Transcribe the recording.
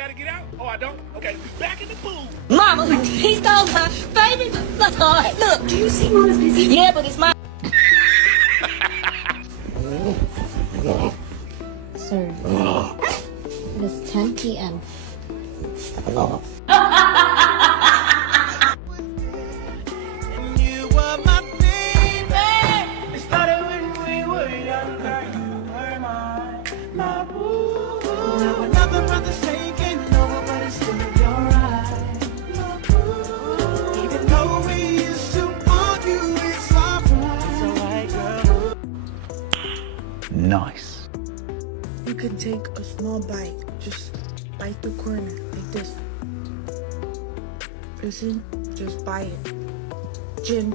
gotta get out? Oh, I don't? Okay, back in the pool. Mama, he stole my favorite toy. Look, Do you see Mama's busy? yeah, but it's my. Sir, it is 10 p.m. You were my baby. It started when we were younger. You were my boo. Now another brother's taking over, but it's still alright. Even though we used to argue, it's alright, girl. Nice. You can take a small bite. Just bite the corner like this. Listen, just bite it. Jim.